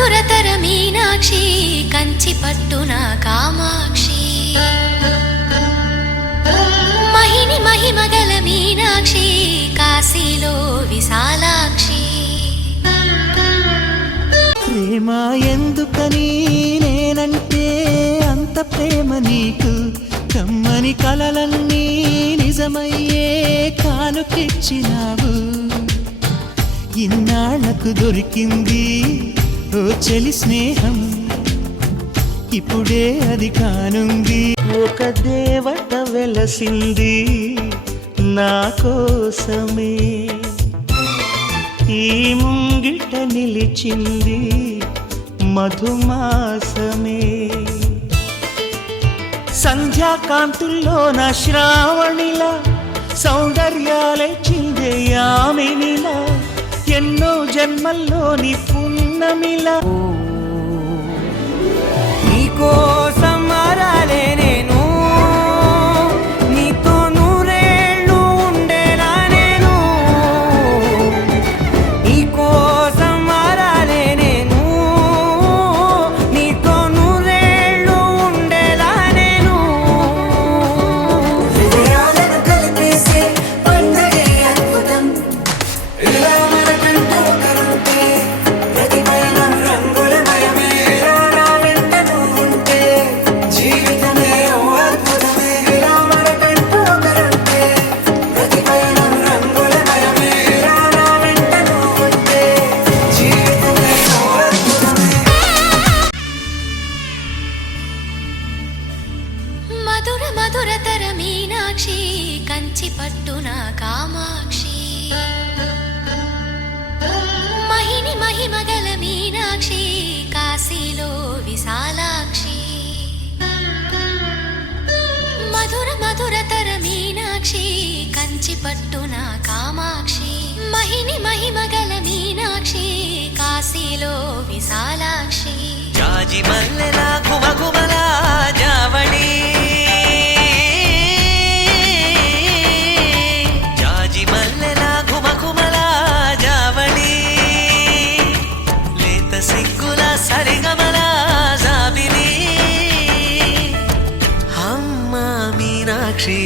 మధురతర మీనాక్షి కంచి పట్టున కామాక్షి మహిని మహిమగల మీనాక్షి కాశీలో విశాలాక్షి ప్రేమ ఎందుకని నేనంటే అంత ప్రేమ నీకు కమ్మని కలలన్నీ నిజమయ్యే కానుకిచ్చినావు ఇన్నాళ్లకు దొరికింది ఓ చెలి స్నేహం ఇప్పుడే అది కానుంది ఒక దేవత వెలసింది నా కోసమే ఈ ముంగిట నిలిచింది మధుమాసమే సంధ్యాకాంతుల్లో నా శ్రావణిలా సౌందర్యాలే చిందే యామినిలా ఎన్నో జన్మల్లోని పున్నమిలా నీకోసం మారాలే నేను నీతో నూరేళ్ళు ఉండేలా నేను నీకోసం మారాలే నేను నీతో నూరేళ్ళు ఉండేలా నేను హృదయాలను కలిపేసే పండగే అద్భుతం ఇలా మనకంటూ కరుంటే ప్రతి పయనం రంగులమయమే నా వెంట నువ్వుంటే జీవితమే ఓ అద్భుతమే ఇలా మనకంటూ కరుంటే ప్రతి పయనం రంగులమయమే నా వెంట నువ్వుంటే జీవితమే ఓ అద్భుతమే మధుర మధురతర మీనాక్షి కంచి పట్టున కామాక్షి మహిని మహిమగల మీనాక్షి కాశీలో విశాలాక్షి మధుర మధురతర మీనాక్షి కంచి పట్టున కామాక్షి మహిని మహిమగల మీనాక్షి కాశీలో విశాలాక్షి జాజి మల్లెలా గుమగుమలా జావళి జాజి మల్లెలా గుమగుమలా జావళి లేత సిగ్గుల సరిగమల జాబిలి అమ్మ మీనాక్షి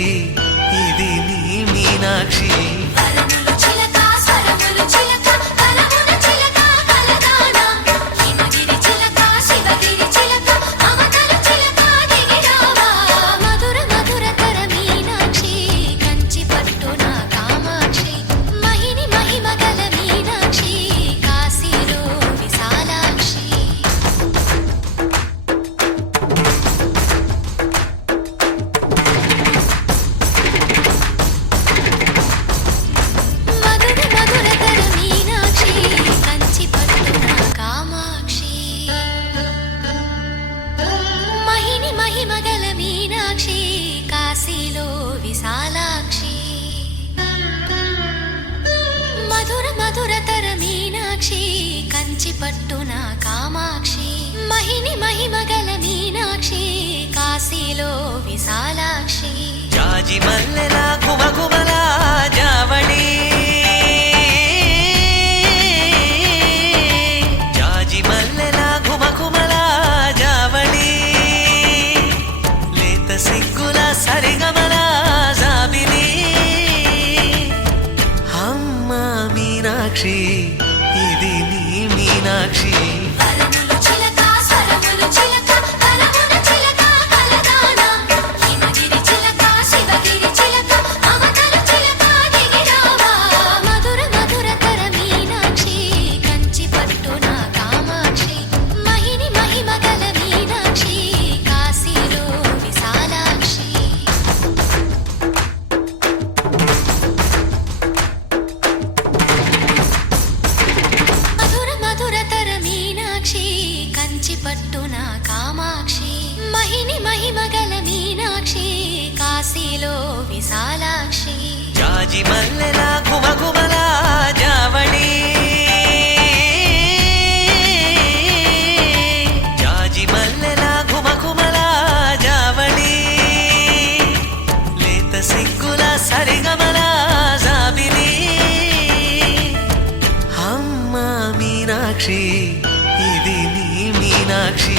ఇది నీ మీనాక్షి వరములు చిలక స్వరములు చిలక కలమున చిలక కలదాన హిమగిరి చిలక శివగిరి చిలక మమతలు చిలక దిగిరావా మధుర మధురతర మీనాక్షి కంచి పట్టున కామాక్షి మహిని మహిమగల మీనాక్షి కాశీలో విశాలాక్షి మధుర మధురతర మీనాక్షి కంచి పట్టున కామాక్షి మహిని మహిమగల మీనాక్షి కాశీలో విశాలాక్షి మధుర మధురతర మీనాక్షి కంచి పట్టున కామాక్షి మహిని మహిమగల మీనాక్షి కాశీలో విశాలాక్షి జాజి మల్లెలా గుమగుమలా జావళి జాజి మల్లెలా గుమగుమలా జావళి లేత సిగ్గుల సరిగమల జాబిలి అమ్మ మీనాక్షి ఇది నీ మీనాక్షి వరములు చిలక స్వరములు చిలక కలమున చిలక కలదాన హిమగిరి చిలక శివగిరి చిలక మమతలు చిలక దిగిరావా మధుర మధురతర మీనాక్షి కంచి పట్టున కామాక్షి మహిని మహిమగల మీనాక్షి కాశీలో విశాలాక్షి మధుర మధురతర మీనాక్షి కంచి పట్టున కామాక్షి మహిని మహిమగల మీనాక్షి కాశీలో విశాలాక్షి జాజి మల్లెలా గుమగుమలా జావళి జాజి మల్లెలా గుమగుమలా జావళి లేత సిగ్గుల సరిగమల జాబిలి అమ్మ మీనాక్షి ఇది నీ మీనాక్షి